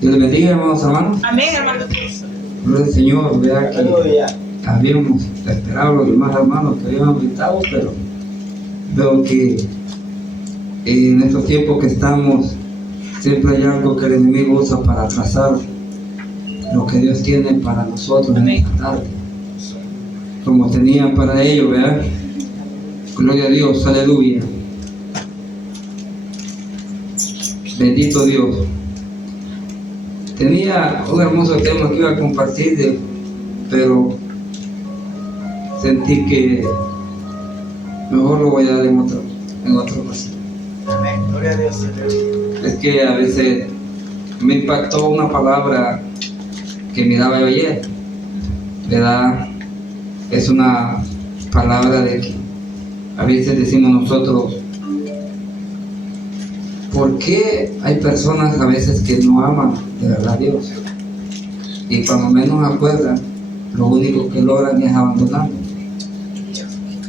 Dios les bendiga, hermanos, hermanos. Amén, hermano. Gloria al Señor. Vea que habíamos esperado los demás hermanos que habíamos invitado, pero veo que en estos tiempos que estamos, siempre hay algo que el enemigo usa para atrasar lo que Dios tiene para nosotros en esta tarde. Como tenían para ellos, ¿verdad? Gloria a Dios, aleluya. Bendito Dios. Tenía un hermoso tema que iba a compartir, pero sentí que mejor lo voy a dar en otro ocasión. Amén, gloria a Dios. Es que a veces me impactó una palabra que miraba yo ayer, ¿verdad? Es una palabra de que a veces decimos nosotros, ¿por qué hay personas a veces que no aman de verdad a Dios? Y cuando menos acuerdan, lo único que logran es abandonar.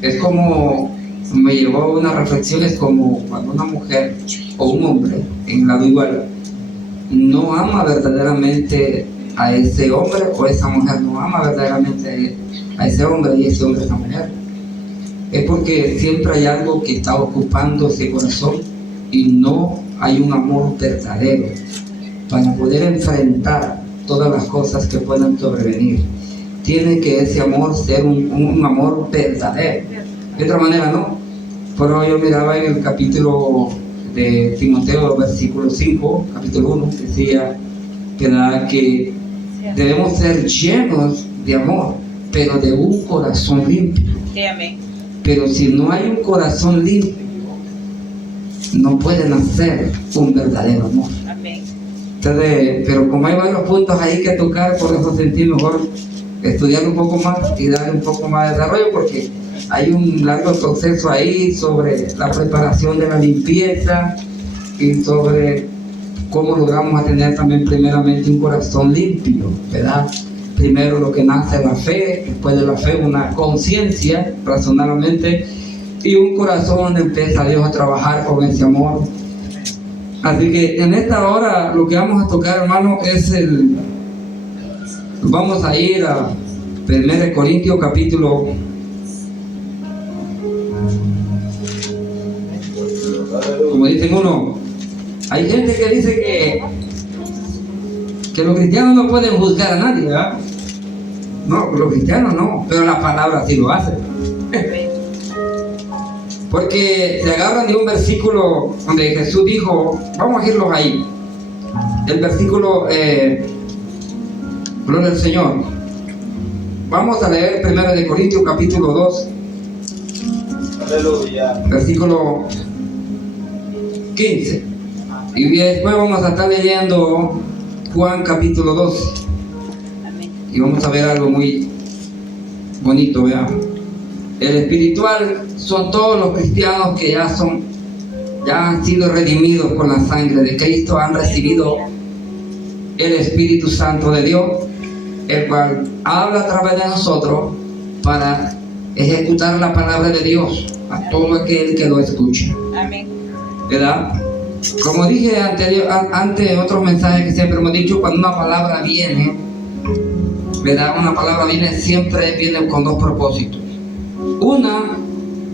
Es como, me llevó a una reflexión, es como cuando una mujer o un hombre, en lado igual, no ama verdaderamente a ese hombre, o esa mujer no ama verdaderamente a ese hombre y ese hombre a esa mujer. Es porque siempre hay algo que está ocupando ese corazón y no hay un amor verdadero para poder enfrentar todas las cosas que puedan sobrevenir. Tiene que ese amor ser un amor verdadero. De otra manera no. Pero yo miraba en el capítulo de Timoteo, versículo 5, capítulo 1, decía que debemos ser llenos de amor, pero de un corazón limpio. Sí, amén. Pero si no hay un corazón limpio, no puede nacer un verdadero amor. Amén. Entonces, pero como hay varios puntos ahí que tocar, por eso sentí mejor estudiar un poco más y darle un poco más de desarrollo, porque hay un largo proceso ahí sobre la preparación de la limpieza y sobre cómo logramos tener también primeramente un corazón limpio, ¿verdad? Primero lo que nace la fe, después de la fe una conciencia, razonablemente, y un corazón donde empieza Dios a trabajar con ese amor. Así que en esta hora lo que vamos a tocar, hermano, es vamos a ir a 1 Corintios capítulo 1. Como dicen uno, hay gente que dice que los cristianos no pueden juzgar a nadie, ¿verdad? No, los cristianos no, pero la palabra sí lo hace. Porque se agarran de un versículo donde Jesús dijo, vamos a irlos ahí. El versículo, gloria al Señor. Vamos a leer 1 Corintios capítulo 2. Aleluya. Versículo 15. Y después vamos a estar leyendo Juan capítulo 12. Y vamos a ver algo muy bonito, vean. El espiritual son todos los cristianos que ya han sido redimidos con la sangre de Cristo, han recibido el Espíritu Santo de Dios, el cual habla a través de nosotros para ejecutar la palabra de Dios a todo aquel que lo escucha. Amén. ¿Verdad? Como dije antes en otros mensajes que siempre hemos dicho, cuando una palabra viene, ¿verdad? Una palabra siempre viene con dos propósitos. Una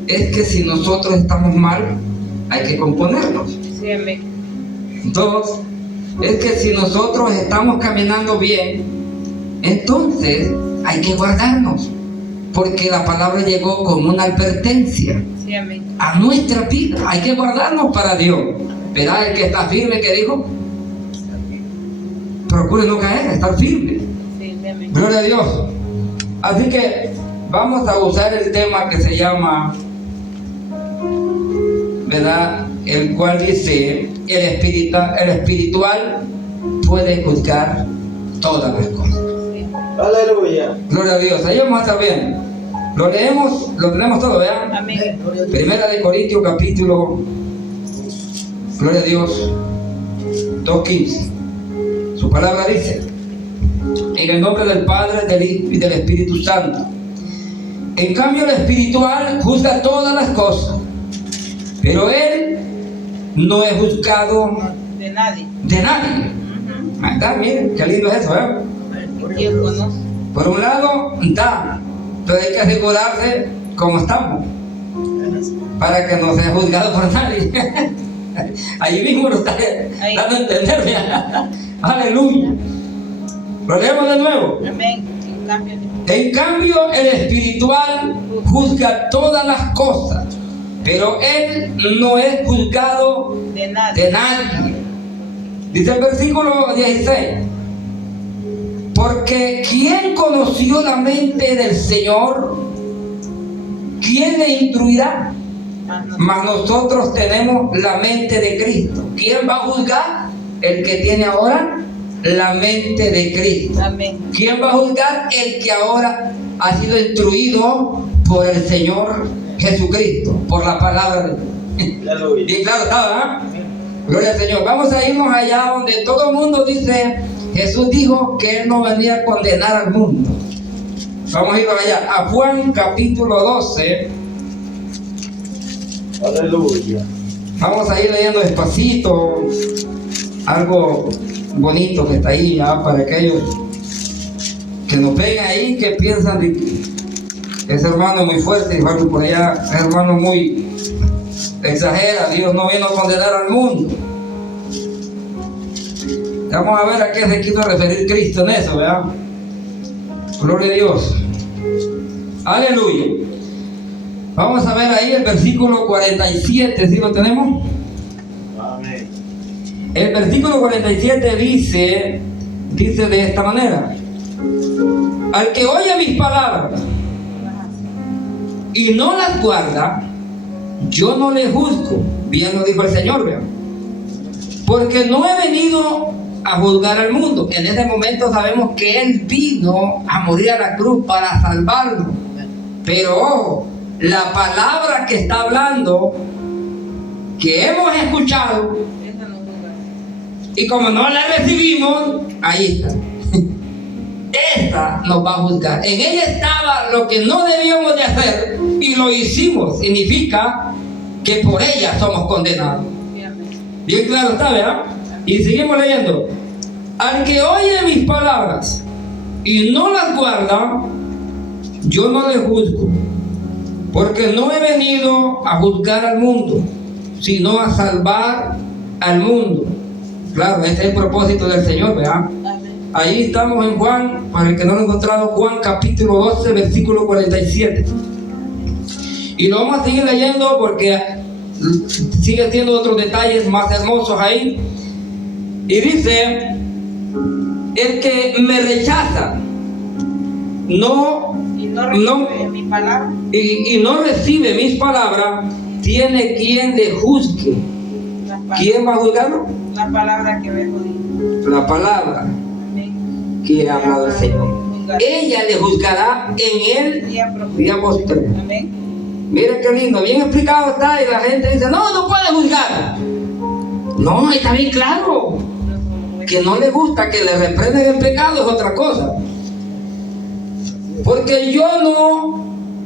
es que si nosotros estamos mal, hay que componernos. Sí, amén. Dos, es que si nosotros estamos caminando bien, entonces hay que guardarnos, porque la palabra llegó con una advertencia. Sí, amén. A nuestra vida, hay que guardarnos para Dios. ¿Verdad? El que está firme, que dijo, procure no caer, estar firme. Sí, amén. Gloria a Dios. Así que vamos a usar el tema que se llama, ¿verdad? El cual dice, el espiritual puede juzgar todas las cosas. Aleluya. Gloria a Dios. Ahí vamos a estar bien. Lo tenemos todo, ¿verdad? Amén. Primera de Corintios capítulo, gloria a Dios, 2:15. Su palabra dice, en el nombre del Padre, del Hijo y del Espíritu Santo. En cambio, el espiritual juzga todas las cosas, pero él no es juzgado De nadie. de nadie. Ahí está, miren, qué lindo es eso, ¿eh? ¿Quién conoce? Por un lado, da, pero hay que asegurarse cómo estamos, para que no sea juzgado por nadie. Ahí mismo lo está dando a entender, mira. Aleluya. Lo leemos de nuevo. Amén. En cambio, el espiritual juzga todas las cosas, pero él no es juzgado De nada. de nadie. Dice el versículo 16: porque ¿quién conoció la mente del Señor? ¿Quién le instruirá? Mas nosotros tenemos la mente de Cristo. ¿Quién va a juzgar? El que tiene ahora la mente de Cristo. Amén. ¿Quién va a juzgar? El que ahora ha sido instruido por el Señor Jesucristo, por la palabra de Dios. Y claro estaba, ¿eh? Gloria al Señor. Vamos a irnos allá donde todo el mundo dice, Jesús dijo que Él no venía a condenar al mundo. Vamos a irnos allá, a Juan capítulo 12. Aleluya. Vamos a ir leyendo despacito, algo bonito que está ahí, ya, para aquellos que nos ven ahí, que piensan de que ese hermano es muy fuerte, y bueno, por allá, ese hermano muy exagera, Dios no vino a condenar al mundo. Vamos a ver a qué se quiso referir Cristo en eso, ¿verdad? Gloria a Dios. Aleluya. Vamos a ver ahí el versículo 47, ¿sí lo tenemos? Amén. El versículo 47 dice de esta manera: al que oye mis palabras y no las guarda, yo no le juzgo. Bien lo dijo el Señor, vean. Porque no he venido a juzgar al mundo. En este momento sabemos que Él vino a morir a la cruz para salvarnos. Pero ojo, la palabra que está hablando, que hemos escuchado, Esa no juzga. y como no la recibimos, ahí está. Esta nos va a juzgar. En ella estaba lo que no debíamos de hacer y lo hicimos. Significa que por ella somos condenados. Bien claro está, ¿verdad? Y seguimos leyendo. Al que oye mis palabras y no las guarda, yo no le juzgo, porque no he venido a juzgar al mundo, sino a salvar al mundo. Claro, ese es el propósito del Señor, ¿verdad? Ahí estamos en Juan, para el que no lo ha encontrado, Juan capítulo 12, versículo 47. Y lo vamos a seguir leyendo porque sigue teniendo otros detalles más hermosos ahí. Y dice: el que me rechaza Y no recibe mi palabra. y no recibe mis palabras, tiene quien le juzgue. ¿Quién va a juzgarlo? La palabra que me juzga. La palabra Amén. que ha hablado el Señor. Ella le juzgará en el día postrero. Amén. Mira qué lindo, bien explicado está, y la gente dice, no puede juzgar. No, está bien claro. Que no le gusta que le reprenden el pecado es otra cosa. Porque yo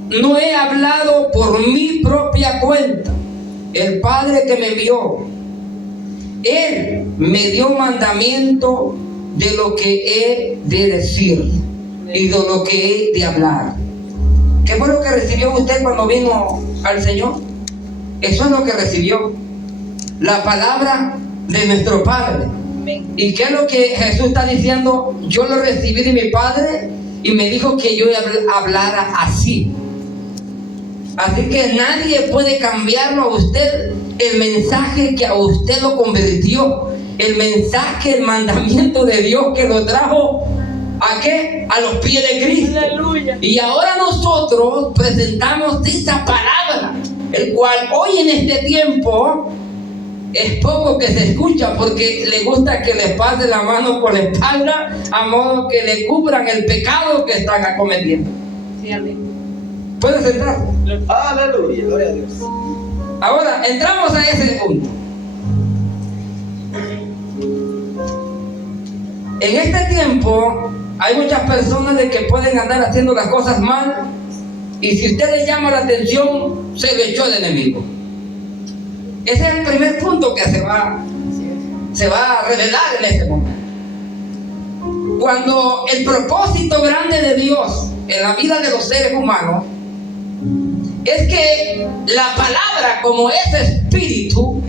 no he hablado por mi propia cuenta. El Padre que me envió, Él me dio un mandamiento de lo que he de decir y de lo que he de hablar. ¿Qué fue lo que recibió usted cuando vino al Señor? Eso es lo que recibió. La palabra de nuestro Padre. ¿Y qué es lo que Jesús está diciendo? Yo lo recibí de mi Padre y me dijo que yo hablara así. Así que nadie puede cambiarlo a usted, el mensaje que a usted lo convirtió, el mensaje, el mandamiento de Dios que lo trajo ¿a qué? A los pies de Cristo. Aleluya. Y ahora nosotros presentamos esta palabra, el cual hoy en este tiempo es poco que se escucha porque le gusta que le pase la mano por la espalda a modo que le cubran el pecado que están cometiendo. Sí, amén. ¿Puede sentarse? Aleluya. Gloria a Dios. Ahora entramos a ese punto. En este tiempo hay muchas personas de que pueden andar haciendo las cosas mal, y si usted le llama la atención, se le echó el enemigo. Ese es el primer punto que se va a revelar en ese momento. Cuando el propósito grande de Dios en la vida de los seres humanos es que la palabra, como ese espíritu,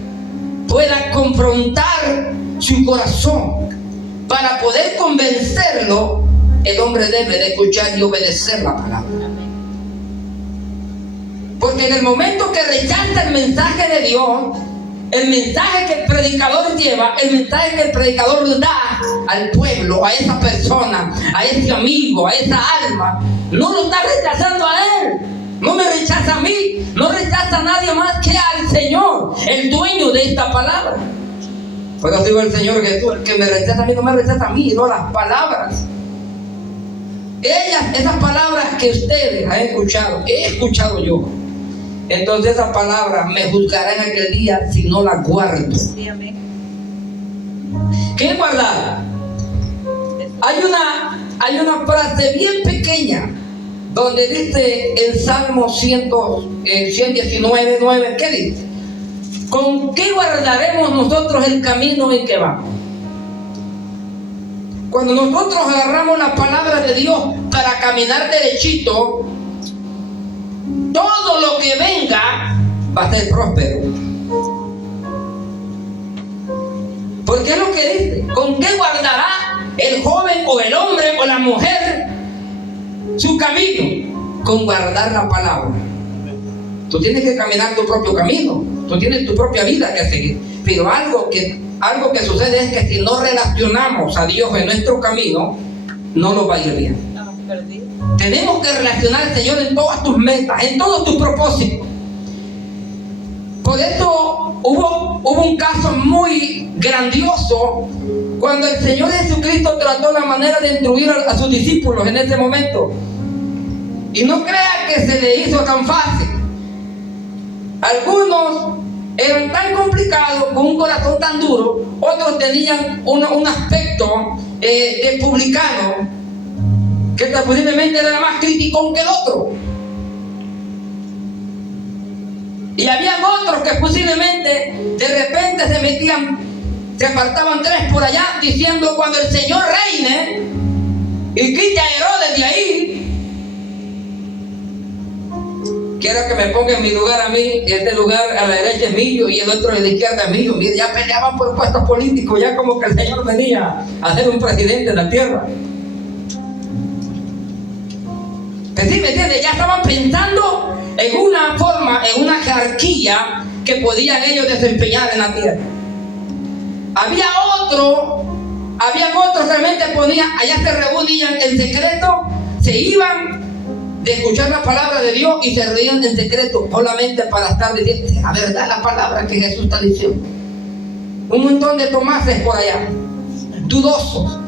pueda confrontar su corazón. Para poder convencerlo, el hombre debe de escuchar y obedecer la palabra. Porque en el momento que rechaza el mensaje de Dios, el mensaje que el predicador lleva, el mensaje que el predicador da al pueblo, a esa persona, a ese amigo, a esa alma, no lo está rechazando a él. No me rechaza a mí, no rechaza a nadie más que al Señor, el dueño de esta palabra. Por eso digo al Señor Jesús, el que me rechaza a mí no me rechaza a mí, no las palabras. Esas palabras que ustedes han escuchado, he escuchado yo. Entonces esas palabras me juzgarán en aquel día si no las guardo. Sí, amén. ¿Qué es guardar? Hay una frase bien pequeña donde dice en Salmo 119, 9, ¿qué dice? ¿Con qué guardaremos nosotros el camino en que vamos? Cuando nosotros agarramos la palabra de Dios para caminar derechito, todo lo que venga va a ser próspero. Porque es lo que dice. ¿Con qué guardará el joven o el hombre o la mujer su camino? Con guardar la palabra. Tú tienes que caminar tu propio camino. Tú tienes tu propia vida que seguir. Pero algo que sucede es que si no relacionamos a Dios en nuestro camino, no nos va a ir bien. Estamos perdidos. Tenemos que relacionar al Señor en todas tus metas, en todos tus propósitos. Por eso hubo un caso muy grandioso cuando el Señor Jesucristo trató la manera de instruir a sus discípulos en ese momento. Y no crea que se le hizo tan fácil. Algunos eran tan complicados, con un corazón tan duro, otros tenían un aspecto de publicano, que posiblemente era más criticón que el otro. Y habían otros que posiblemente de repente se apartaban tres por allá diciendo: cuando el Señor reine y quite a Herodes de ahí, quiero que me ponga en mi lugar a mí, este lugar a la derecha es mío y el otro a la izquierda es mío. Mire, ya peleaban por puestos políticos, ya como que el Señor venía a ser un presidente de la tierra. ¿Sí me entiendes? Ya estaban pensando en una forma, en una jerarquía que podían ellos desempeñar en la tierra. Habían otros realmente allá se reunían en secreto, se iban de escuchar la palabra de Dios y se reunían en secreto solamente para estar diciendo la verdad, la palabra que Jesús está diciendo. Un montón de Tomases por allá, dudosos.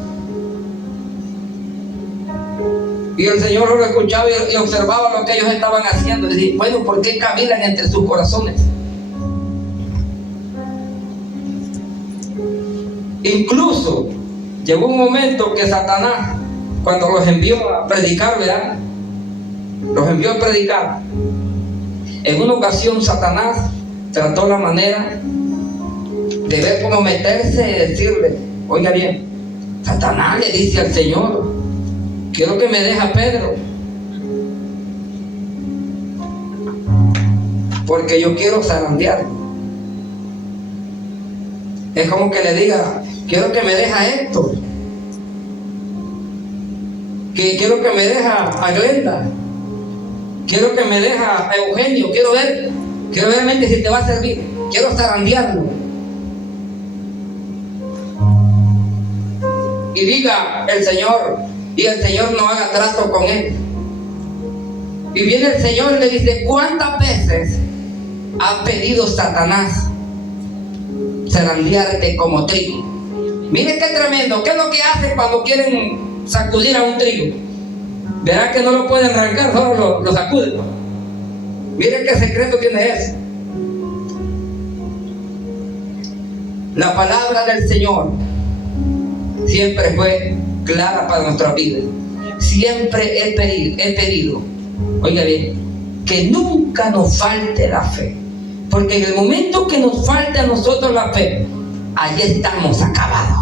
Y el Señor lo escuchaba y observaba lo que ellos estaban haciendo. Y decía: bueno, ¿por qué caminan entre sus corazones? Incluso llegó un momento que Satanás, cuando los envió a predicar, ¿verdad? Los envió a predicar. En una ocasión Satanás trató la manera de ver cómo meterse y decirle: oiga bien, Satanás le dice al Señor: quiero que me deje a Pedro, porque yo quiero zarandear. Es como que le diga: quiero que me deje a Héctor, que quiero que me deje a Glenda, quiero que me deje a Eugenio, quiero ver realmente si te va a servir, quiero zarandearlo. Y diga el Señor, y el Señor no haga trato con él. Y viene el Señor y le dice: ¿cuántas veces ha pedido Satanás zarandearte como trigo? Miren qué tremendo. ¿Qué es lo que hace cuando quieren sacudir a un trigo? Verán que no lo pueden arrancar, solo lo sacuden. Miren qué secreto tiene eso. La palabra del Señor siempre fue clara para nuestra vida. Siempre he pedido, oiga bien, que nunca nos falte la fe. Porque en el momento que nos falte a nosotros la fe, allí estamos acabados.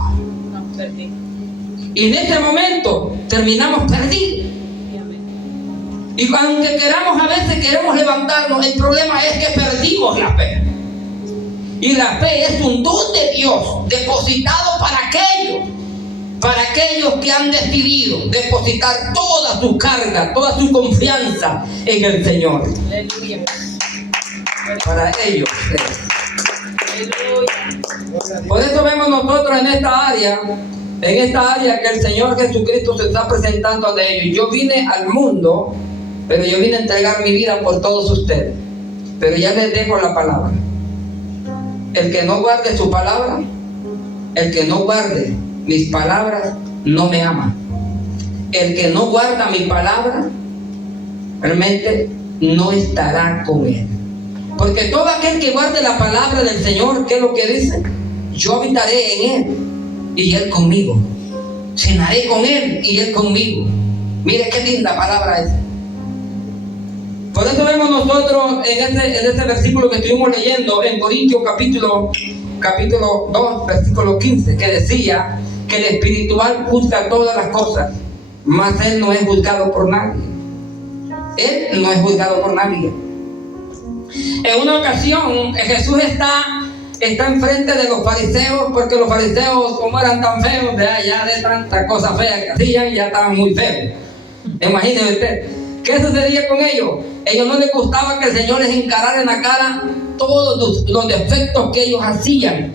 Y en este momento terminamos perdidos. Y aunque queramos, a veces queremos levantarnos, el problema es que perdimos la fe. Y la fe es un don de Dios depositado para aquellos que han decidido depositar toda su carga, toda su confianza en el Señor. Aleluya. Para ellos. Aleluya. Por eso vemos nosotros en esta área que el Señor Jesucristo se está presentando a ellos. Yo vine al mundo, pero yo vine a entregar mi vida por todos ustedes. Pero ya les dejo la palabra. El que no guarde su palabra, el que no guarde mis palabras, no me ama. El que no guarda mi palabra, realmente no estará con él. Porque todo aquel que guarde la palabra del Señor, ¿qué es lo que dice? Yo habitaré en él y él conmigo. Cenaré con él y él conmigo. Mire qué linda palabra es. Por eso vemos nosotros en este versículo que estuvimos leyendo en Corintios capítulo 2, versículo 15, que decía que el espiritual juzga todas las cosas, mas él no es juzgado por nadie. Él no es juzgado por nadie. En una ocasión Jesús está enfrente de los fariseos, porque los fariseos, como eran tan feos, ya de tanta cosa fea que hacían, ya estaban muy feos. Imagínense usted, ¿qué sucedía con ellos? Ellos no les gustaba que el Señor les encarara en la cara todos los defectos que ellos hacían.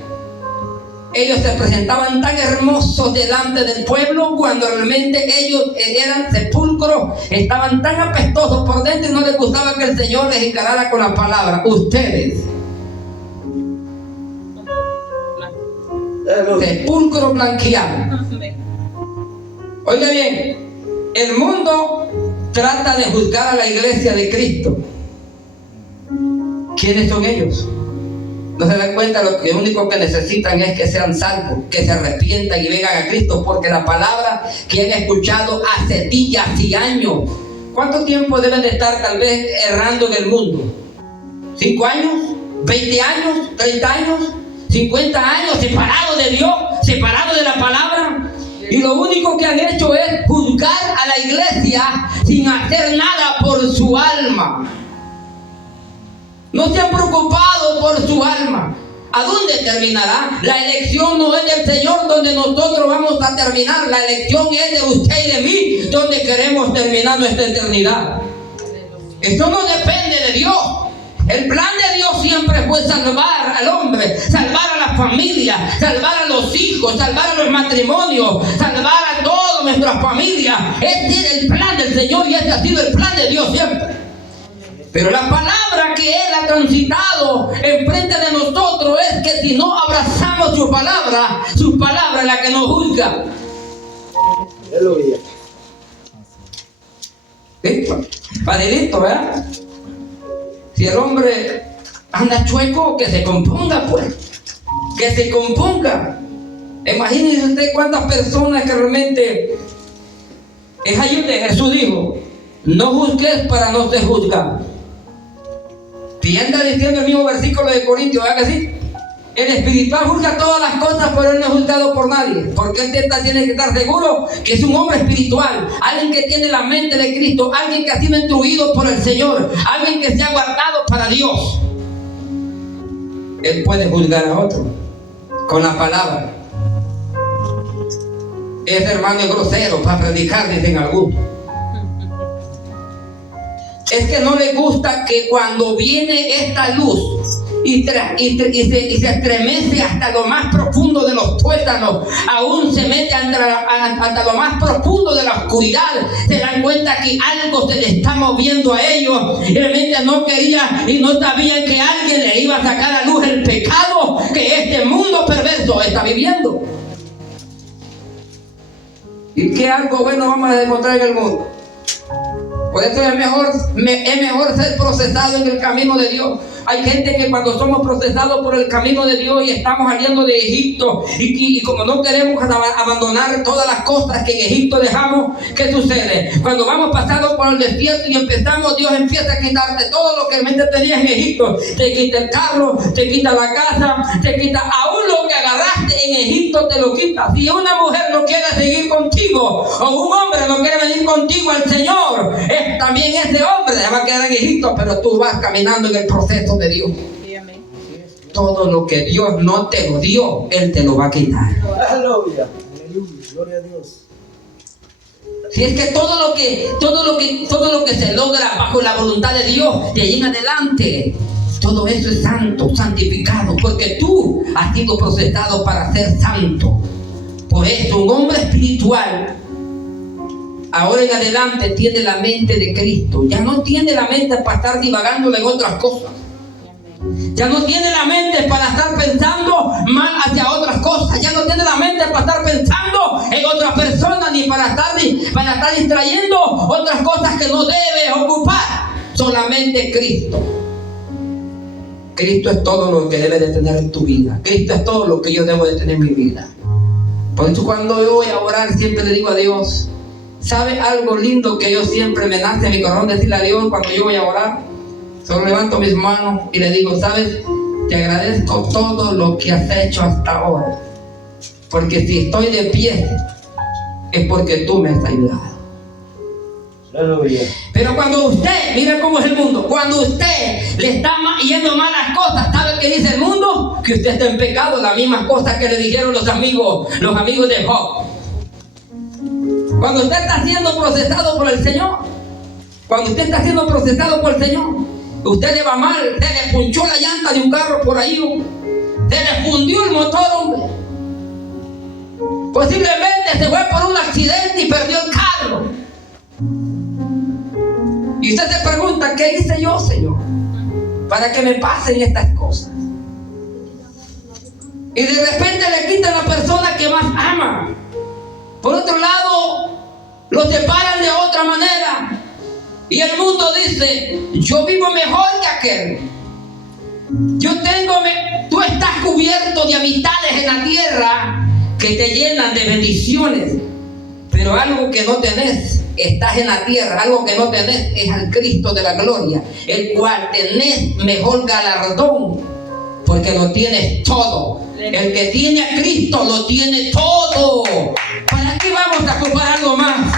Ellos se presentaban tan hermosos delante del pueblo, cuando realmente ellos eran sepulcros, estaban tan apestosos por dentro y no les gustaba que el Señor les encarara con la palabra. Ustedes, sepulcro blanqueado. Oiga bien, el mundo trata de juzgar a la iglesia de Cristo. ¿Quiénes son ellos? No se dan cuenta, lo único que necesitan es que sean salvos, que se arrepientan y vengan a Cristo, porque la palabra que han escuchado hace días y años. ¿Cuánto tiempo deben de estar tal vez errando en el mundo? ¿5 años? ¿20 años? ¿30 años? ¿50 años separados de Dios, separados de la palabra? Y lo único que han hecho es juzgar a la iglesia sin hacer nada por su alma. No se han preocupado por su alma. ¿A dónde terminará? La elección no es del Señor donde nosotros vamos a terminar. La elección es de usted y de mí, donde queremos terminar nuestra eternidad. Esto no depende de Dios. El plan de Dios siempre fue salvar al hombre, salvar a la familia, salvar a los hijos, salvar a los matrimonios, salvar a todas nuestras familias. Este es el plan del Señor y este ha sido el plan de Dios siempre. Pero la palabra que Él ha transitado enfrente de nosotros es que si no abrazamos su palabra es la que nos juzga. Aleluya. ¿Listo? Facilito, ¿verdad? Si el hombre anda chueco, que se componga, pues. Que se componga. Imagínense usted cuántas personas que realmente es ahí donde Jesús dijo: no juzgues para no ser juzgado. Y anda diciendo el mismo versículo de Corintios, ¿verdad que sí? El espiritual juzga todas las cosas, pero él no es juzgado por nadie. Porque él tiene que estar seguro que es un hombre espiritual, alguien que tiene la mente de Cristo, alguien que ha sido instruido por el Señor, alguien que se ha guardado para Dios. Él puede juzgar a otro con la palabra. Ese hermano es grosero para predicar, dicen algunos. Es que no le gusta que cuando viene esta luz y se estremece hasta lo más profundo de los tuétanos, aún se mete hasta lo más profundo de la oscuridad, se dan cuenta que algo se le está moviendo a ellos. Y realmente no quería y no sabían que alguien le iba a sacar a luz el pecado que este mundo perverso está viviendo. ¿Y qué algo bueno vamos a encontrar en el mundo? Por eso es mejor ser procesado en el camino de Dios. Hay gente que cuando somos procesados por el camino de Dios y estamos saliendo de Egipto y como no queremos abandonar todas las cosas que en Egipto dejamos, ¿qué sucede? Cuando vamos pasando por el desierto y empezamos, Dios empieza a quitarte todo lo que realmente tenías en Egipto. Te quita el carro, te quita la casa, te quita aún lo que agarraste en Egipto te lo quita. Si una mujer no quiere seguir contigo o un hombre no quiere venir contigo al Señor, también ese hombre va a quedar en Egipto, pero tú vas caminando en el proceso de Dios. Todo lo que Dios no te lo dio, Él te lo va a quitar. Aleluya. Gloria a Dios. Si es que todo lo que se logra bajo la voluntad de Dios, de ahí en adelante, todo eso es santo, santificado, porque tú has sido procesado para ser santo. Por eso un hombre espiritual ahora en adelante tiene la mente de Cristo. Ya no tiene la mente para estar divagando en otras cosas. Ya no tiene la mente para estar pensando mal hacia otras cosas. Ya no tiene la mente para estar pensando en otras personas, ni para estar distrayendo otras cosas que no debe ocupar. Solamente Cristo. Cristo es todo lo que debes de tener en tu vida. Cristo es todo lo que yo debo de tener en mi vida. Por eso cuando yo voy a orar siempre le digo a Dios, ¿sabe algo lindo que yo siempre me nace en mi corazón decirle a Dios cuando yo voy a orar? Solo levanto mis manos y le digo, ¿sabes? Te agradezco todo lo que has hecho hasta ahora. Porque si estoy de pie, es porque tú me has ayudado. Aleluya. Pero cuando usted, mira cómo es el mundo, cuando usted le está yendo malas cosas, ¿sabe qué dice el mundo? Que usted está en pecado, las mismas cosas que le dijeron los amigos de Job. Cuando usted está siendo procesado por el Señor, usted le va mal, se le punchó la llanta de un carro por ahí, se le fundió el motor, hombre. Posiblemente se fue por un accidente y perdió el carro. Y usted se pregunta, ¿qué hice yo, Señor, para que me pasen estas cosas? Y de repente le quitan a la persona que más ama. Por otro lado, lo separan de otra manera. Y el mundo dice, yo vivo mejor que aquel. Tú estás cubierto de amistades en la tierra que te llenan de bendiciones. Pero algo que no tenés, estás en la tierra, algo que no tenés es al Cristo de la gloria, el cual tenés mejor galardón, porque lo tienes todo. El que tiene a Cristo lo tiene todo. ¿Para qué vamos a ocupar algo más?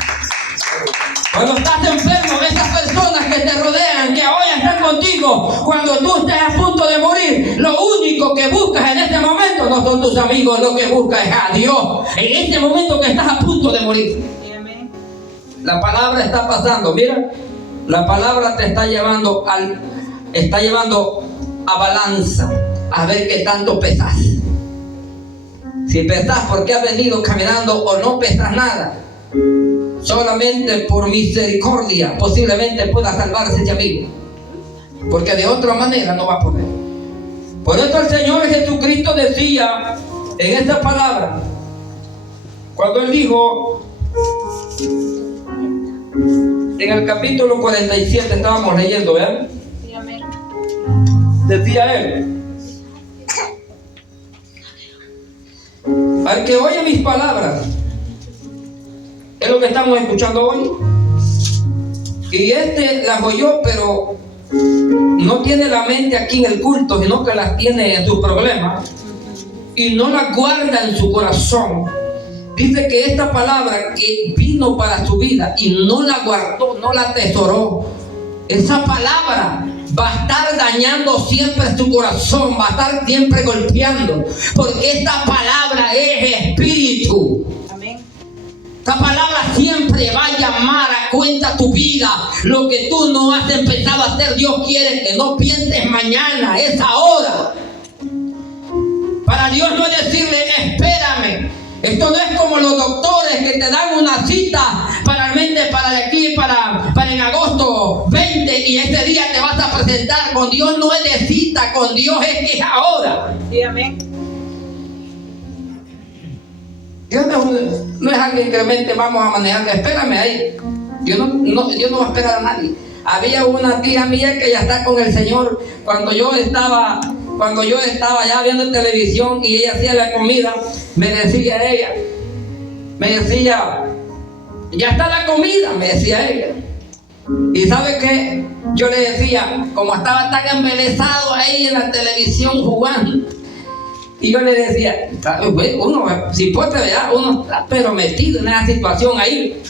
Cuando estás enfermo, esas personas que te rodean, que hoy están contigo, cuando tú estés a punto de morir, lo único que buscas en este momento no son tus amigos, lo que buscas es a Dios. En este momento que estás a punto de morir, la palabra está pasando, mira, la palabra te está llevando a balanza, a ver qué tanto pesas. Si pesas porque has venido caminando o no pesas nada, solamente por misericordia posiblemente pueda salvarse ese amigo, porque de otra manera no va a poder. Por eso el Señor Jesucristo decía en esta palabra, cuando Él dijo en el capítulo 47, estábamos leyendo, ¿verdad? Decía Él, al que oye mis palabras, es lo que estamos escuchando hoy, y las oyó, pero no tiene la mente aquí en el culto, sino que las tiene en sus problemas y no las guarda en su corazón. Dice que esta palabra que vino para su vida y no la guardó, no la atesoró, esa palabra va a estar dañando siempre su corazón, va a estar siempre golpeando, porque esta palabra es espíritu. Esta palabra siempre va a llamar a cuenta tu vida. Lo que tú no has empezado a hacer, Dios quiere que no pienses mañana, es ahora. Para Dios no es decirle, espérame. Esto no es como los doctores que te dan una cita para de aquí, para en agosto 20, y ese día te vas a presentar. Con Dios no es de cita, con Dios es que es ahora. Sí, amén. Dios no es alguien que realmente vamos a manejar. Espérame ahí. Dios no va a esperar a nadie. Había una tía mía que ya está con el Señor. Cuando yo estaba ya viendo televisión y ella hacía la comida, me decía ella, ya está la comida, me decía ella. Y ¿sabe qué? Yo le decía, como estaba tan embelesado ahí en la televisión jugando, Y yo le decía, uno, si puede, ¿verdad? Uno está pero metido en esa situación ahí.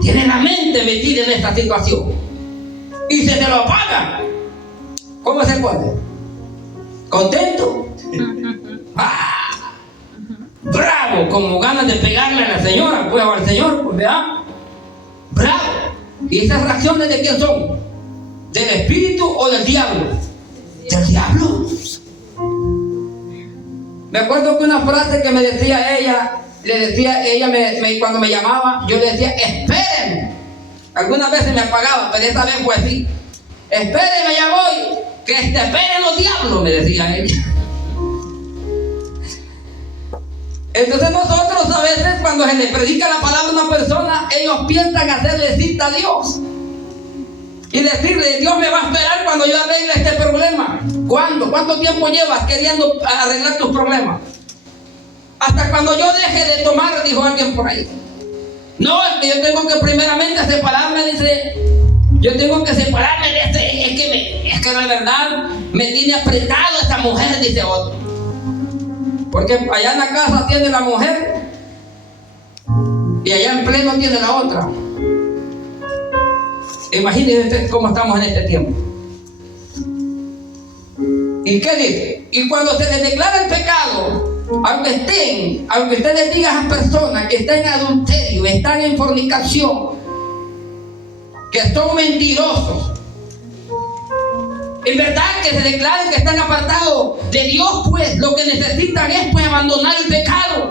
Tiene la mente metida en esta situación. Y se te lo paga. ¿Cómo se pone? ¿Contento? ¡Ah! ¡Bravo! Como ganas de pegarle a la señora, pues, o al señor, pues, ¿verdad? ¡Bravo! ¿Y esas reacciones de quién son? ¿Del espíritu o del diablo? ¿Del diablo? Me acuerdo que una frase que me decía ella, cuando me llamaba, yo le decía, espérenme. Algunas veces me apagaba, pero esta vez fue así. Espérenme, ya voy, que te esperen los diablos, me decía ella. Entonces nosotros a veces cuando se le predica la palabra a una persona, ellos piensan hacerle cita a Dios. Y decirle, Dios me va a esperar cuando yo arregle este problema. ¿Cuándo? ¿Cuánto tiempo llevas queriendo arreglar tus problemas? Hasta cuando yo deje de tomar, dijo alguien por ahí. No, es que yo tengo que primeramente separarme, dice. Yo tengo que separarme de este. Es que la verdad me tiene apretado esta mujer, dice otro. Porque allá en la casa tiene la mujer y allá en pleno tiene la otra. Imagínense cómo estamos en este tiempo. ¿Y qué dice? Y cuando se les declara el pecado, aunque usted les diga a esas personas que están en adulterio, están en fornicación, que son mentirosos, en verdad que se declaren que están apartados de Dios, pues lo que necesitan es pues abandonar el pecado,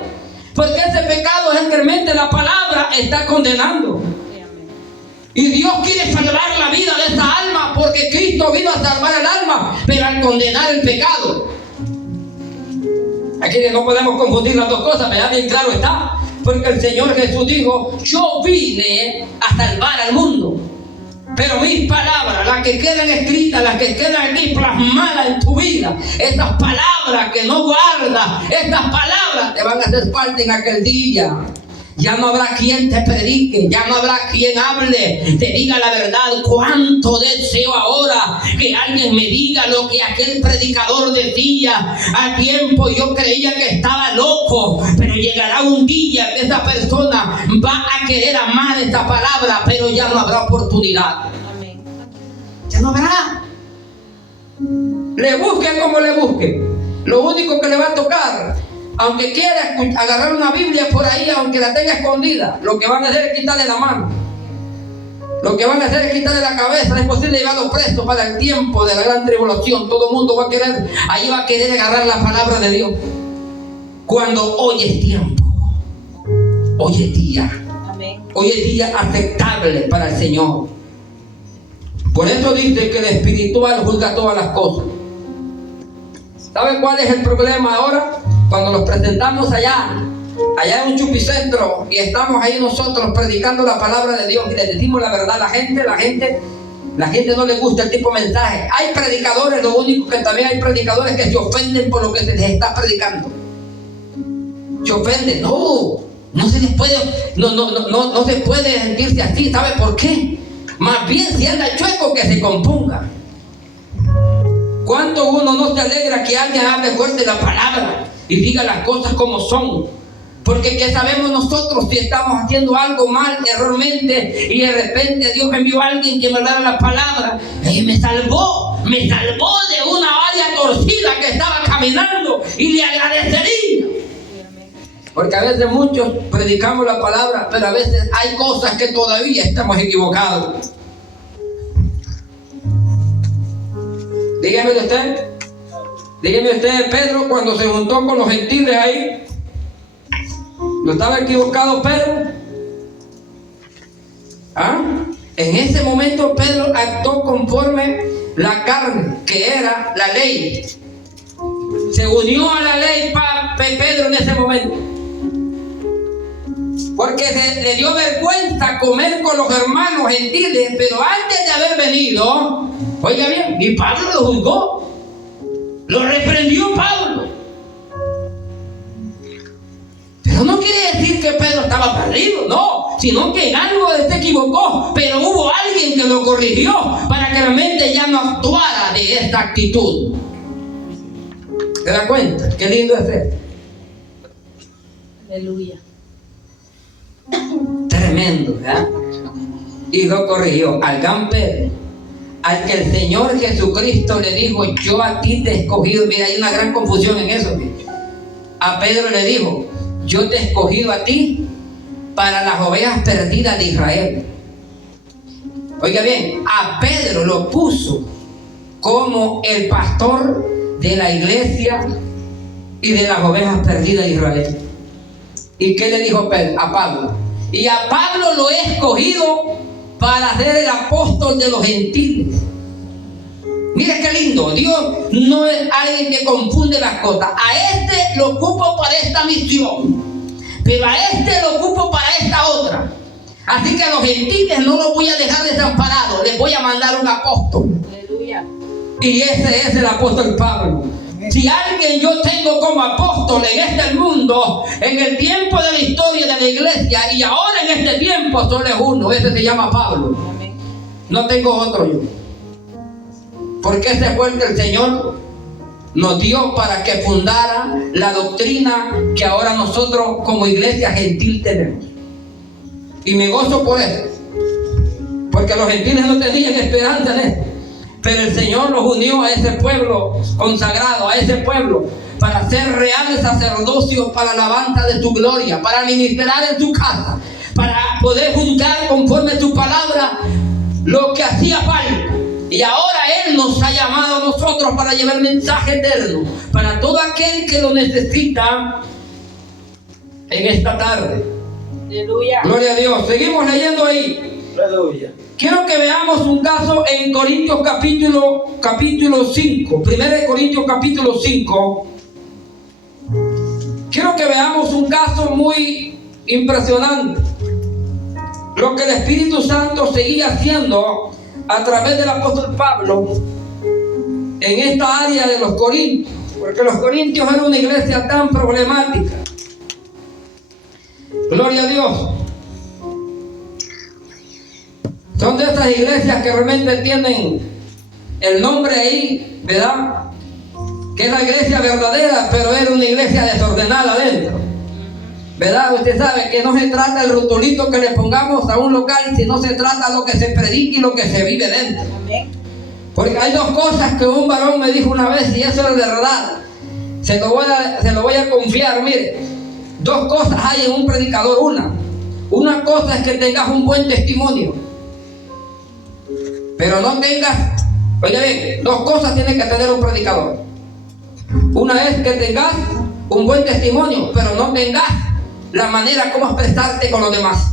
porque ese pecado es el que realmente la palabra está condenando. Y Dios quiere salvar la vida de esa alma, porque Cristo vino a salvar el alma, pero al condenar el pecado. Aquí no podemos confundir las dos cosas, ¿verdad? Bien claro está, porque el Señor Jesús dijo, yo vine a salvar al mundo. Pero mis palabras, las que quedan escritas, las que quedan aquí plasmadas en tu vida, estas palabras que no guardas, estas palabras te van a hacer falta en aquel día. Ya no habrá quien te predique, ya no habrá quien hable, te diga la verdad. Cuánto deseo ahora que alguien me diga lo que aquel predicador decía. A tiempo yo creía que estaba loco, pero llegará un día que esa persona va a querer amar esta palabra, pero ya no habrá oportunidad. Amén. Ya no habrá. Le busque como le busque, lo único que le va a tocar, aunque quiera agarrar una Biblia por ahí, aunque la tenga escondida, lo que van a hacer es quitarle la mano. Lo que van a hacer es quitarle la cabeza. Es posible llevarlo preso para el tiempo de la gran tribulación. Todo el mundo va a querer, ahí va a querer agarrar la palabra de Dios. Cuando hoy es tiempo, hoy es día. Amén. Hoy es día aceptable para el Señor. Por eso dice que el espiritual juzga todas las cosas. ¿Sabe cuál es el problema ahora? Cuando los presentamos allá en un chupicentro y estamos ahí nosotros predicando la palabra de Dios y le decimos la verdad a la gente no le gusta el tipo de mensaje. Hay predicadores, lo único que también hay predicadores que se ofenden por lo que se les está predicando. Se ofenden, no se les puede, no se puede sentirse así. ¿Sabe por qué? Más bien si anda chueco que se componga. ¿Cuánto uno no se alegra que alguien hable fuerte la palabra y diga las cosas como son? Porque ¿qué sabemos nosotros si estamos haciendo algo mal, erróneamente, y de repente Dios envió a alguien que me hablara la palabra? Me salvó de una valla torcida que estaba caminando y le agradecería. Porque a veces muchos predicamos la palabra, pero a veces hay cosas que todavía estamos equivocados. Dígame usted, Pedro, cuando se juntó con los gentiles ahí, ¿no estaba equivocado Pedro? En ese momento Pedro actuó conforme la carne, que era la ley. Se unió a la ley Pedro en ese momento. Porque le dio vergüenza comer con los hermanos gentiles, pero antes de haber venido, oiga bien, y Pablo lo juzgó, lo reprendió Pablo. Pero no quiere decir que Pedro estaba perdido, no, sino que en algo se equivocó, pero hubo alguien que lo corrigió para que realmente ya no actuara de esta actitud. ¿Te das cuenta? Qué lindo es esto. Aleluya. Tremendo, ¿verdad? Y lo corrigió al gran Pedro, al que el Señor Jesucristo le dijo: yo a ti te he escogido. Mira, hay una gran confusión en eso. A Pedro le dijo: yo te he escogido a ti para las ovejas perdidas de Israel. Oiga bien, a Pedro lo puso como el pastor de la iglesia y de las ovejas perdidas de Israel. ¿Y qué le dijo Pedro? A Pablo: y a Pablo lo he escogido para ser el apóstol de los gentiles. Mira qué lindo. Dios no es alguien que confunde las cosas. A este lo ocupo para esta misión, pero a este lo ocupo para esta otra. Así que a los gentiles no los voy a dejar desamparados. Les voy a mandar un apóstol. Aleluya. Y ese es el apóstol Pablo. Si alguien yo tengo como apóstol en este mundo, en el tiempo de la historia de la iglesia y ahora en este tiempo, solo es uno. Ese se llama Pablo. Amén. No tengo otro yo. Porque ese fue el que el Señor nos dio para que fundara la doctrina que ahora nosotros como iglesia gentil tenemos. Y me gozo por eso. Porque los gentiles no tenían esperanza en eso. Pero el Señor los unió a ese pueblo consagrado, a ese pueblo, para ser reales sacerdocios para alabanza de su gloria, para ministrar en su casa, para poder juzgar conforme a su palabra lo que hacía falta. Y ahora Él nos ha llamado a nosotros para llevar el mensaje eterno para todo aquel que lo necesita en esta tarde. Aleluya. Gloria a Dios. Seguimos leyendo ahí. Aleluya. Quiero que veamos un caso en Corintios capítulo 5. 1 Corintios capítulo 5. Quiero que veamos un caso muy impresionante. Lo que el Espíritu Santo seguía haciendo a través del apóstol Pablo en esta área de los Corintios. Porque los Corintios eran una iglesia tan problemática. Gloria a Dios. Son de esas iglesias que realmente tienen el nombre ahí, ¿verdad? Que es la iglesia verdadera, pero era una iglesia desordenada adentro, ¿verdad? Usted sabe que no se trata el rotulito que le pongamos a un local, sino se trata lo que se predica y lo que se vive dentro. Amén. Porque hay dos cosas que un varón me dijo una vez, y eso es de verdad. Se lo voy a confiar, mire. Dos cosas hay en un predicador. Una cosa es que tengas un buen testimonio, pero no tengas, oye bien, dos cosas tiene que tener un predicador. Una es que tengas un buen testimonio, pero no tengas la manera como expresarte con los demás.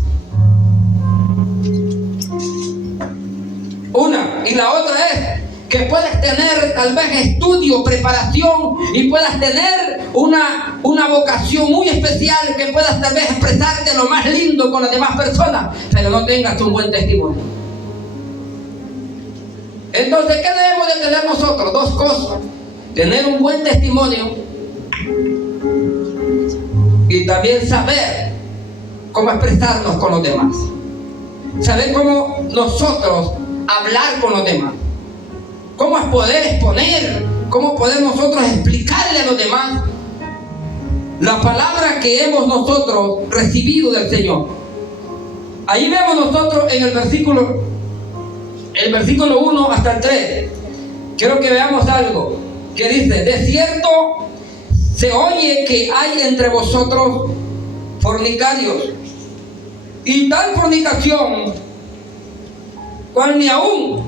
Una. Y la otra es que puedes tener tal vez estudio, preparación, y puedas tener una vocación muy especial, que puedas tal vez expresarte lo más lindo con las demás personas, pero no tengas un buen testimonio. Entonces, ¿qué debemos de tener nosotros? Dos cosas: tener un buen testimonio y también saber cómo expresarnos con los demás, saber cómo nosotros hablar con los demás, cómo es poder exponer, cómo podemos nosotros explicarle a los demás la palabra que hemos nosotros recibido del Señor. Ahí vemos nosotros en el versículo 1 hasta el 3. Quiero que veamos algo que dice: de cierto se oye que hay entre vosotros fornicarios, y tal fornicación cual ni aún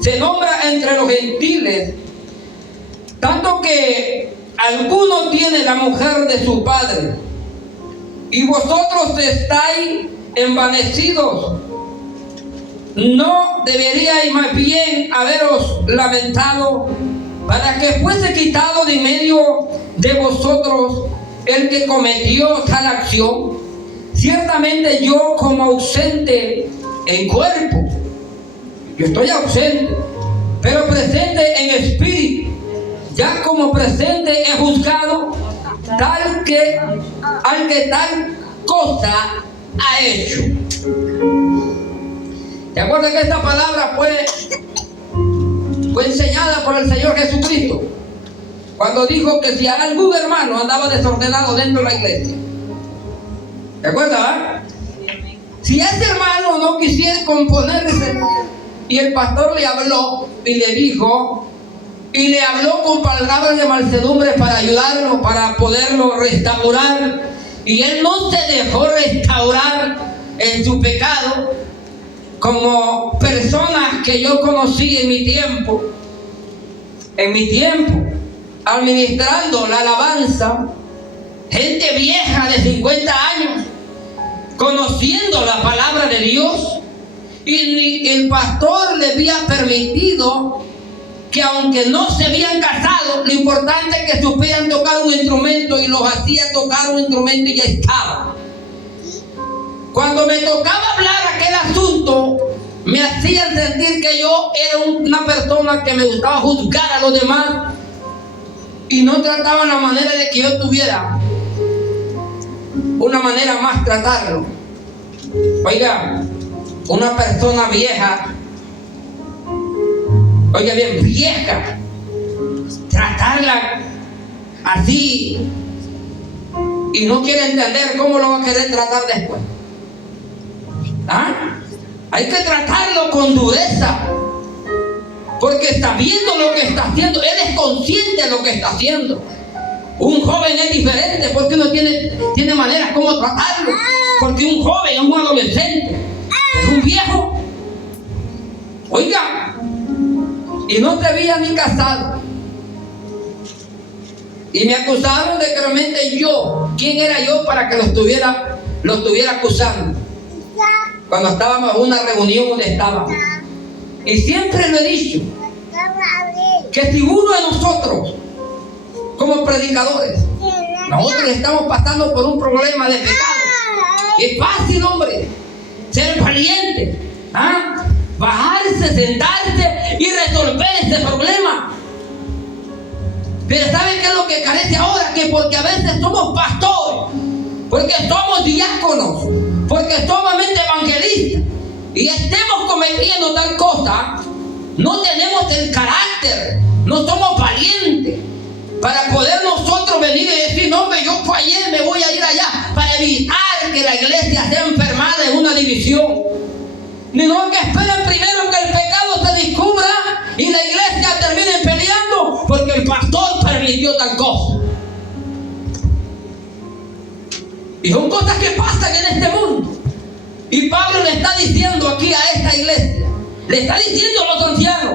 se nombra entre los gentiles, tanto que alguno tiene la mujer de su padre, y vosotros estáis envanecidos. ¿No deberíais más bien haberos lamentado para que fuese quitado de medio de vosotros el que cometió tal acción? Ciertamente yo, como ausente en cuerpo, yo estoy ausente, pero presente en espíritu, ya como presente he juzgado al que tal cosa ha hecho. ¿Te acuerdas que esta palabra fue enseñada por el Señor Jesucristo? cuando dijo que si algún hermano andaba desordenado dentro de la iglesia. ¿De acuerdo? Si ese hermano no quisiera componerse, y el pastor le habló y le dijo, y le habló con palabras de mansedumbre para ayudarlo, para poderlo restaurar, y él no se dejó restaurar en su pecado, como personas que yo conocí en mi tiempo, administrando la alabanza, gente vieja de 50 años, conociendo la palabra de Dios, y el pastor le había permitido que, aunque no se habían casado, lo importante es que supieran tocar un instrumento, y los hacía tocar un instrumento y ya estaba. Cuando me tocaba hablar aquel asunto, me hacían sentir que yo era una persona que me gustaba juzgar a los demás, y no trataban la manera de que yo tuviera una manera más tratarlo. Oiga, una persona vieja, oiga bien, vieja, tratarla así, y no quiere entender cómo lo va a querer tratar después. ¿Ah? Hay que tratarlo con dureza, porque está viendo lo que está haciendo. Él es consciente de lo que está haciendo. Un joven es diferente, porque uno tiene maneras como tratarlo. Porque un joven es un adolescente, es un viejo. Oiga, y no te había ni casado, y me acusaron de que realmente yo, ¿quién era yo para que lo estuviera acusando? Cuando estábamos en una reunión donde estábamos, y siempre lo he dicho, que si uno de nosotros, como predicadores, nosotros estamos pasando por un problema de pecado, es fácil, hombre, ser valiente, ¿ah? Bajarse, sentarse y resolver ese problema. Pero ¿sabe qué es lo que carece ahora? Que porque a veces somos pastores, porque somos diáconos, porque somos evangelistas, y estemos cometiendo tal cosa, no tenemos el carácter, no somos valientes para poder nosotros venir y decir, no, hombre, yo fallé, me voy a ir allá, para evitar que la iglesia sea enfermada en una división. No, que esperen primero que el pecado se descubra y la iglesia termine peleando porque el pastor permitió tal cosa. Y son cosas que pasan en este mundo. Y Pablo le está diciendo aquí a esta iglesia, le está diciendo a los ancianos,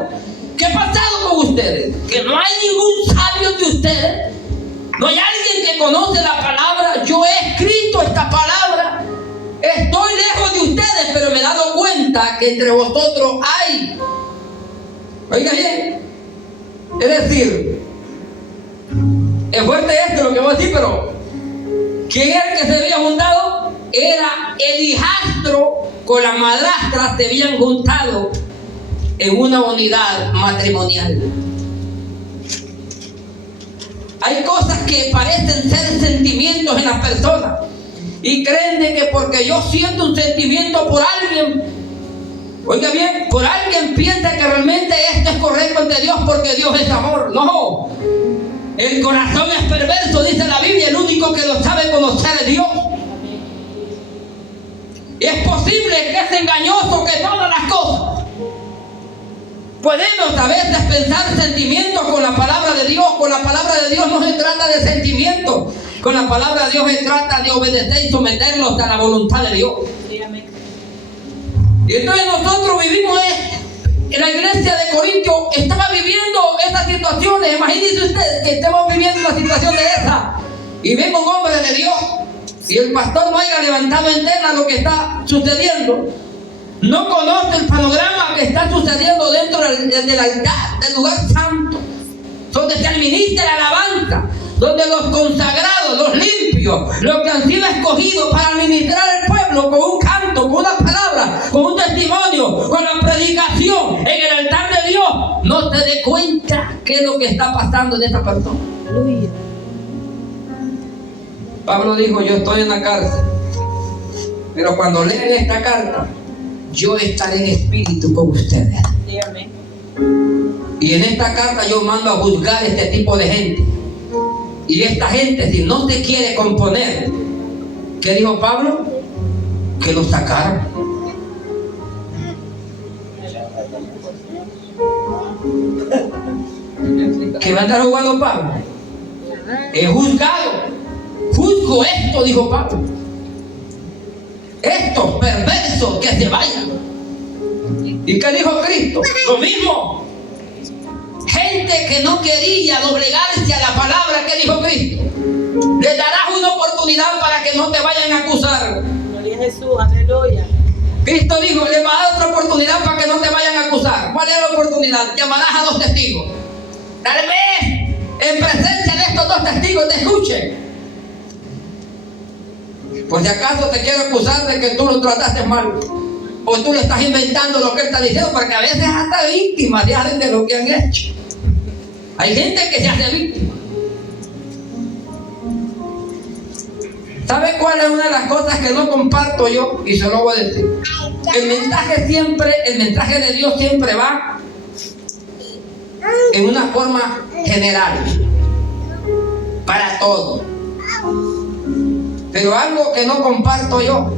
¿qué ha pasado con ustedes? Que no hay ningún sabio de ustedes, no hay alguien que conoce la palabra. Yo he escrito esta palabra, estoy lejos de ustedes, pero me he dado cuenta que entre vosotros hay. Oiga bien, es decir, es fuerte esto lo que voy a decir, pero ¿quién era el que se había juntado? Era el hijastro con la madrastra, se habían juntado en una unidad matrimonial. Hay cosas que parecen ser sentimientos en las personas, y creen de que porque yo siento un sentimiento por alguien, oiga bien, por alguien, piensa que realmente esto es correcto ante Dios, porque Dios es amor. No, el corazón es perverso, dice la Biblia, el único que lo sabe conocer es Dios. Y es posible que es engañoso que todas las cosas. Podemos a veces pensar sentimientos con la palabra de Dios. Con la palabra de Dios no se trata de sentimientos. Con la palabra de Dios se trata de obedecer y someternos a la voluntad de Dios. Y entonces nosotros vivimos en la iglesia de Corintio, estaba viviendo esas situaciones. Imagínense ustedes que estamos viviendo una situación de esa, y venga un hombre de Dios, y el pastor no haya levantado entera lo que está sucediendo, no conoce el panorama que está sucediendo dentro del altar, del lugar santo, donde se administra la alabanza, donde los consagrados, los limpios, los que han sido escogidos para administrar al pueblo con un canto, con una palabra, con un testimonio, con la predicación en el altar de Dios, no se dé cuenta qué es lo que está pasando en esta persona. Aleluya. Pablo dijo, yo estoy en la cárcel, pero cuando lean esta carta, yo estaré en espíritu con ustedes. Dígame. Y en esta carta yo mando a juzgar este tipo de gente. Y esta gente, si no se quiere componer, ¿qué dijo Pablo? Que lo sacaron. ¿Qué va a estar jugando Pablo? Es juzgado. Juzgo esto, dijo Pablo. Estos perversos que se vayan. ¿Y qué dijo Cristo? Lo mismo. Gente que no quería doblegarse a la palabra, que dijo Cristo. Le darás una oportunidad para que no te vayan a acusar. Gloria a Jesús, aleluya. Cristo dijo, le va a dar otra oportunidad para que no te vayan a acusar. ¿Cuál es la oportunidad? Llamarás a 2 testigos. Tal vez en presencia de estos 2 testigos te escuchen. Pues si acaso te quiero acusar de que tú lo trataste mal, o tú le estás inventando lo que él está diciendo, porque a veces hasta víctimas se hacen de lo que han hecho. Hay gente que se hace víctima. ¿Sabe cuál es una de las cosas que no comparto yo? Y se lo voy a decir. El mensaje de Dios siempre va en una forma general, para todos. Pero algo que no comparto yo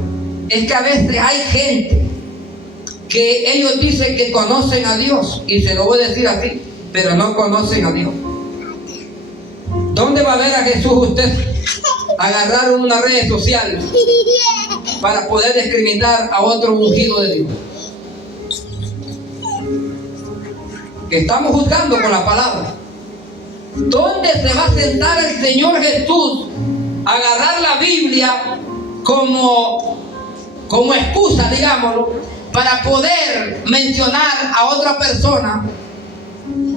es que a veces hay gente que ellos dicen que conocen a Dios, y se lo voy a decir así, pero no conocen a Dios. ¿Dónde va a ver a Jesús usted? Agarrar una red social para poder discriminar a otro ungido de Dios. Estamos juzgando con la palabra. ¿Dónde se va a sentar el Señor Jesús a agarrar la Biblia como excusa, digámoslo, para poder mencionar a otra persona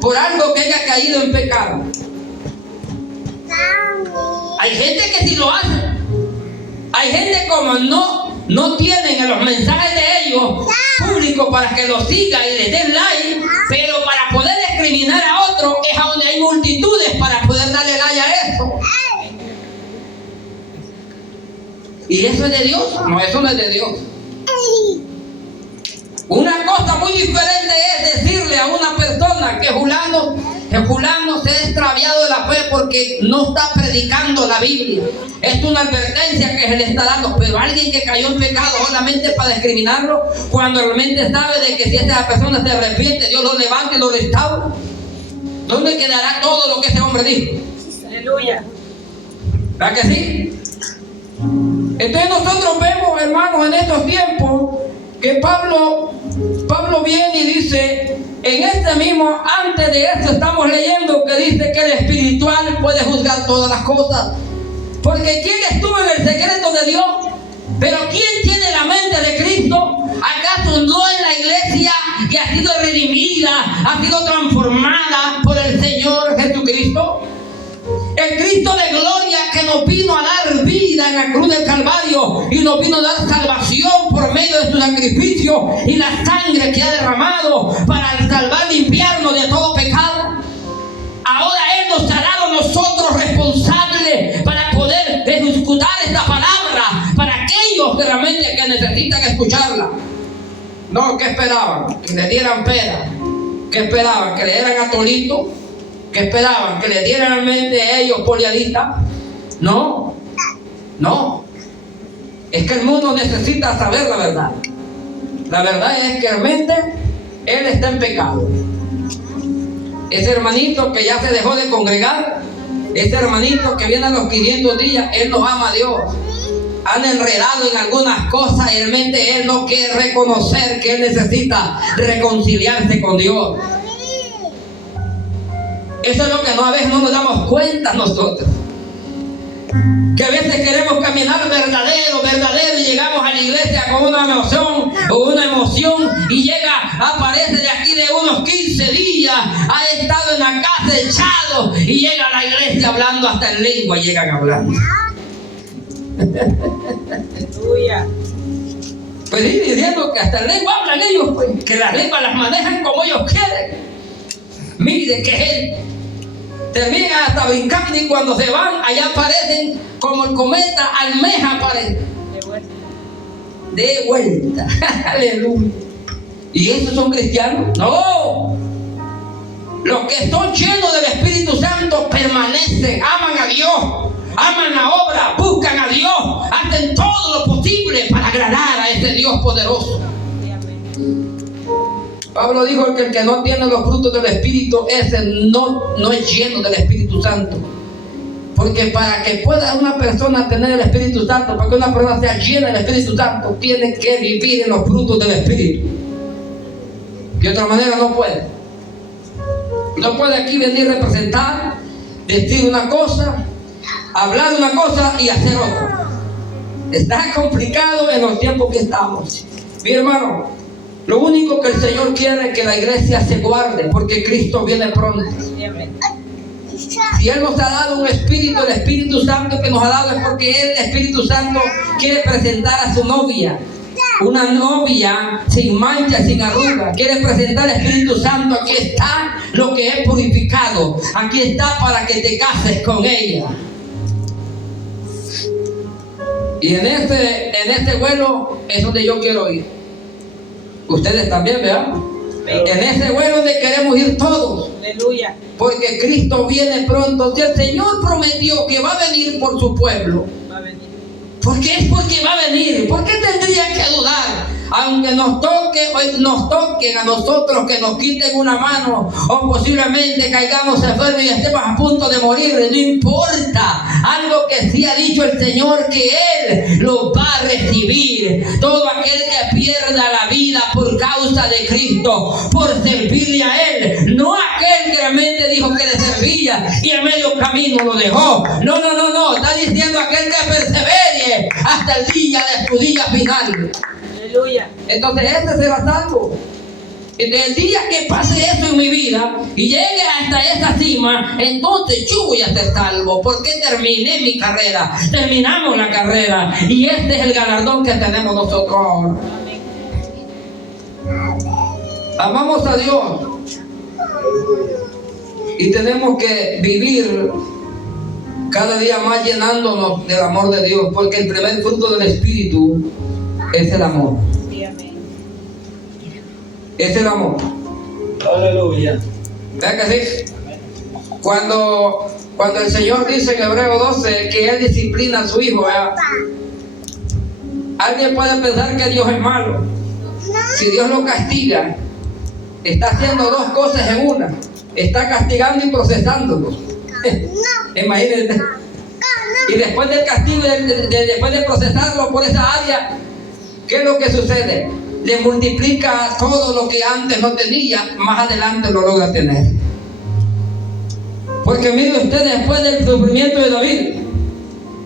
por algo que haya caído en pecado? Hay gente que sí lo hace. Hay gente como no tienen en los mensajes de ellos públicos para que lo sigan y les den like, pero para poder discriminar a otro es a donde hay multitudes para poder darle like a eso. ¿Y eso es de Dios? No, eso no es de Dios. Una cosa muy diferente es decirle a una persona que fulano se ha extraviado de la fe porque no está predicando la Biblia. Es una advertencia que se le está dando. Pero alguien que cayó en pecado solamente para discriminarlo, cuando realmente sabe de que si esa persona se arrepiente, Dios lo levanta y lo restaura. ¿Dónde quedará todo lo que ese hombre dijo? Aleluya. ¿Verdad que sí? Entonces nosotros vemos, hermanos, en estos tiempos que Pablo viene y dice, en este mismo, antes de esto estamos leyendo que dice que el espiritual puede juzgar todas las cosas. Porque ¿quién estuvo en el secreto de Dios? Pero ¿quién tiene la mente de Cristo? ¿Acaso no en la iglesia que ha sido redimida, ha sido transformada por el Señor Jesucristo? El Cristo de gloria que nos vino a dar vida en la cruz del Calvario y nos vino a dar salvación por medio de su sacrificio y la sangre que ha derramado para salvar, limpiarnos de todo pecado. Ahora Él nos ha dado a nosotros responsables para poder ejecutar esta palabra para aquellos que realmente que necesitan escucharla. No, ¿qué esperaban? Que le dieran pera. ¿Qué esperaban? Que le dieran atolito. ¿Qué esperaban? ¿Que le dieran realmente a ellos poliadita? No. Es que el mundo necesita saber la verdad. La verdad es que realmente él está en pecado. Ese hermanito que ya se dejó de congregar, ese hermanito que viene a los 500 días, él no ama a Dios. Han enredado en algunas cosas y realmente él no quiere reconocer que él necesita reconciliarse con Dios. Eso es lo que a veces no nos damos cuenta nosotros. Que a veces queremos caminar verdadero, y llegamos a la iglesia con una emoción y aparece de aquí de unos 15 días, ha estado en la casa echado y llega a la iglesia hablando hasta en lengua, llegan hablando. Aleluya. Pues sí, diciendo que hasta en lengua hablan ellos, pues, que las lenguas las manejan como ellos quieren. Mire que él terminan hasta brincando y cuando se van, allá aparecen como el cometa, almeja aparece. De vuelta. Aleluya. ¿Y esos son cristianos? No. Los que son llenos del Espíritu Santo permanecen, aman a Dios, aman la obra, buscan a Dios, hacen todo lo posible para agradar a ese Dios poderoso. Pablo dijo que el que no tiene los frutos del Espíritu, ese no es lleno del Espíritu Santo. Porque para que pueda una persona tener el Espíritu Santo, para que una persona sea llena del Espíritu Santo, tiene que vivir en los frutos del Espíritu. De otra manera no puede. No puede aquí venir a representar, decir una cosa, hablar una cosa y hacer otra. Está complicado en los tiempos que estamos. Mi hermano, lo único que el Señor quiere es que la iglesia se guarde, porque Cristo viene pronto. Si Él nos ha dado un espíritu, el Espíritu Santo que nos ha dado es porque Él, el Espíritu Santo, quiere presentar a su novia. Una novia sin mancha, sin arruga. Quiere presentar al Espíritu Santo. Aquí está lo que es purificado. Aquí está para que te cases con ella. Y en este vuelo es donde yo quiero ir. Ustedes también, ¿verdad? En ese vuelo donde queremos ir todos. Aleluya. Porque Cristo viene pronto. Si el Señor prometió que va a venir por su pueblo, Va a venir. porque es porque va a venir. ¿Por qué tendría que dudar? Aunque nos toquen a nosotros, que nos quiten una mano, o posiblemente caigamos enfermos y estemos a punto de morir, no importa. Algo que sí ha dicho el Señor, que Él lo va a recibir. Todo aquel que pierda la vida por causa de Cristo, por servirle a Él, no aquel que realmente dijo que le servía y en medio camino lo dejó. No, está diciendo aquel que persevere hasta el día de su día final. Aleluya. Entonces este será salvo. Desde el día que pase eso en mi vida y llegue hasta esa cima, entonces yo voy a ser salvo, porque terminé mi carrera, terminamos la carrera, y este es el galardón que tenemos nosotros ahora. Amamos a Dios y tenemos que vivir cada día más llenándonos del amor de Dios, porque el primer fruto del Espíritu es el amor. Es el amor. Aleluya. ¿Verdad que sí? Cuando el Señor dice en Hebreo 12 que Él disciplina a su hijo, ¿verdad? Alguien puede pensar que Dios es malo. Si Dios lo castiga, está haciendo dos cosas en una. Está castigando y procesándolo. Imagínense. Y después del castigo, después de procesarlo por esa área, ¿qué es lo que sucede? Le multiplica todo lo que antes no tenía, más adelante lo logra tener. Porque mire usted, después del sufrimiento de David,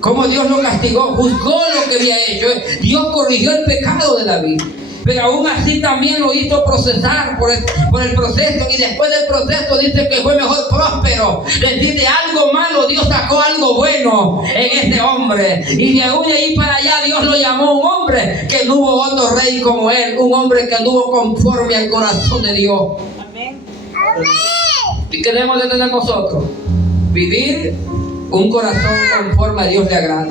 cómo Dios lo castigó, juzgó lo que había hecho. Dios corrigió el pecado de David, pero aún así también lo hizo procesar por el proceso, y después del proceso dice que fue mejor próspero. Es decir, de algo malo Dios sacó algo bueno en ese hombre, y de ahí para allá Dios lo llamó un hombre que no hubo otro rey como él, un hombre que anduvo conforme al corazón de Dios. Amén. ¿Y qué debemos de tener nosotros? Vivir un corazón conforme a Dios le agrada.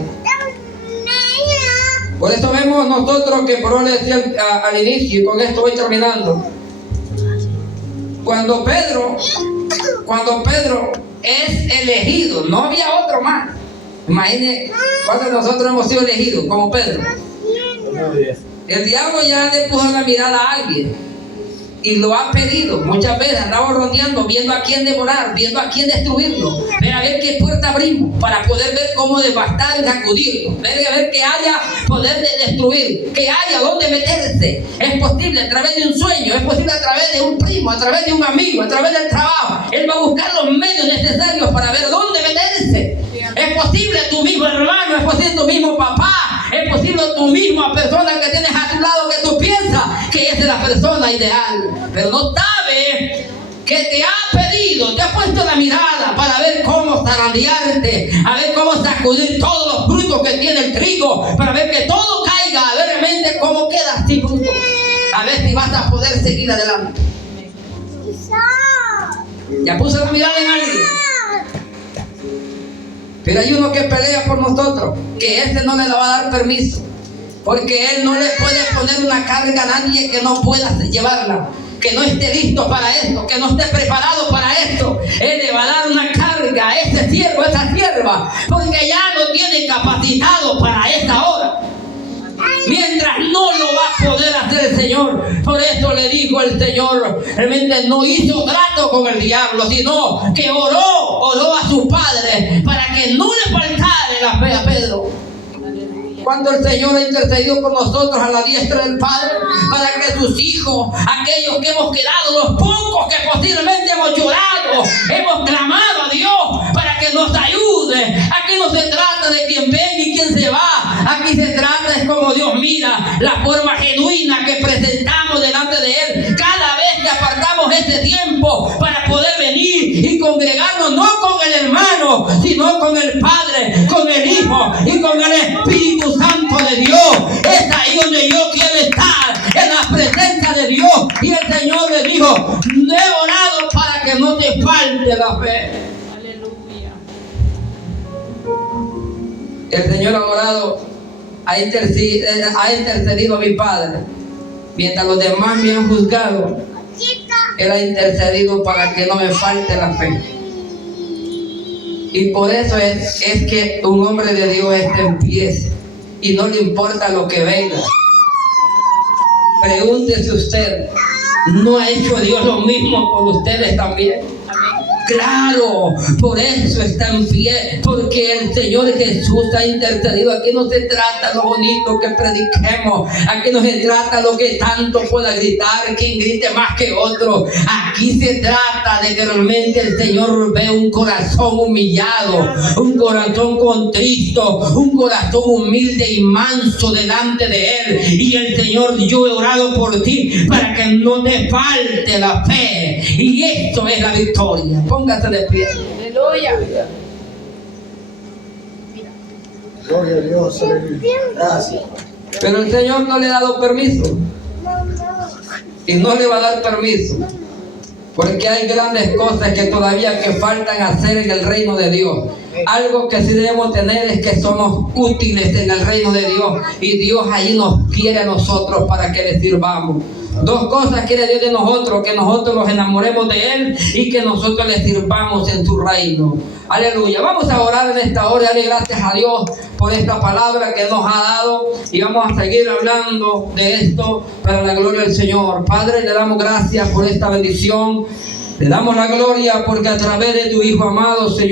Por eso vemos nosotros que, por lo que decía al inicio, y con esto voy terminando, cuando Pedro es elegido, no había otro más. Imagine cuando nosotros hemos sido elegidos como Pedro. El diablo ya le puso la mirada a alguien y lo ha pedido muchas veces. Andaba rodeando, viendo a quién devorar, viendo a quién destruirlo, ver a ver qué puerta abrimos para poder ver cómo devastar y sacudirlo, ver a ver que haya poder de destruir, que haya dónde meterse. Es posible a través de un sueño, es posible a través de un primo, a través de un amigo, a través del trabajo. Él va a buscar los medios necesarios para ver dónde meterse. Es posible tu mismo hermano, es posible tu mismo papá, es posible tu misma persona que tienes a tu lado, que tú piensas que esa es la persona ideal, pero no sabe que te ha pedido, te ha puesto la mirada para ver cómo zarandearte, a ver cómo sacudir todos los frutos que tiene el trigo, para ver que todo caiga, a ver realmente cómo quedas sin fruto, a ver si vas a poder seguir adelante. Ya puso la mirada en alguien. Pero hay uno que pelea por nosotros, que ese no le va a dar permiso, porque él no le puede poner una carga a nadie que no pueda llevarla. que no esté listo para esto, que no esté preparado para esto, Él le va a dar una carga a ese siervo, a esa sierva, porque ya lo tiene capacitado para esta hora. Mientras no lo va a poder hacer el Señor. Por eso le dijo el Señor, realmente no hizo trato con el diablo, sino que oró a su Padre para que no le faltara la fe a Pedro. Cuando el Señor ha intercedido por nosotros a la diestra del Padre, para que sus hijos, aquellos que hemos quedado, los pocos que posiblemente hemos llorado, hemos clamado a Dios para que nos ayude. Aquí no se trata de quién ven y quién se va. Aquí se trata es como Dios mira la forma genuina que presentamos delante de Él cada vez que apartamos este tiempo para poder venir y congregarnos, no con el hermano, sino con el Padre, con el Hijo y con el Espíritu Santo de Dios. Es ahí donde yo quiero estar, en la presencia de Dios. Y el Señor le dijo, he orado para que no te falte la fe. Aleluya. El Señor ha orado, ha intercedido a mi Padre. Mientras los demás me han juzgado, Él ha intercedido para que no me falte la fe. Y por eso es que un hombre de Dios está en pie y no le importa lo que venga. Pregúntese usted, ¿no ha hecho Dios lo mismo por ustedes también? Claro, por eso está en pie, porque el Señor Jesús ha intercedido. Aquí no se trata lo bonito que prediquemos, aquí no se trata lo que tanto pueda gritar, quien grite más que otro. Aquí se trata de que realmente el Señor ve un corazón humillado, un corazón contristo, un corazón humilde y manso delante de Él. Y el Señor, yo he orado por ti para que no te falte la fe, y esto es la victoria. Póngase de pie. Aleluya. Gloria a Dios, aleluya. Gracias. Pero el Señor no le ha dado permiso. Y no le va a dar permiso. Porque hay grandes cosas que todavía que faltan hacer en el reino de Dios. Algo que sí debemos tener es que somos útiles en el reino de Dios. Y Dios allí nos quiere a nosotros para que le sirvamos. Dos cosas quiere Dios de nosotros: que nosotros nos enamoremos de Él y que nosotros le sirvamos en su reino. Aleluya. Vamos a orar en esta hora. Dale gracias a Dios por esta palabra que nos ha dado, y vamos a seguir hablando de esto para la gloria del Señor. Padre, le damos gracias por esta bendición. Le damos la gloria porque a través de tu Hijo amado, Señor,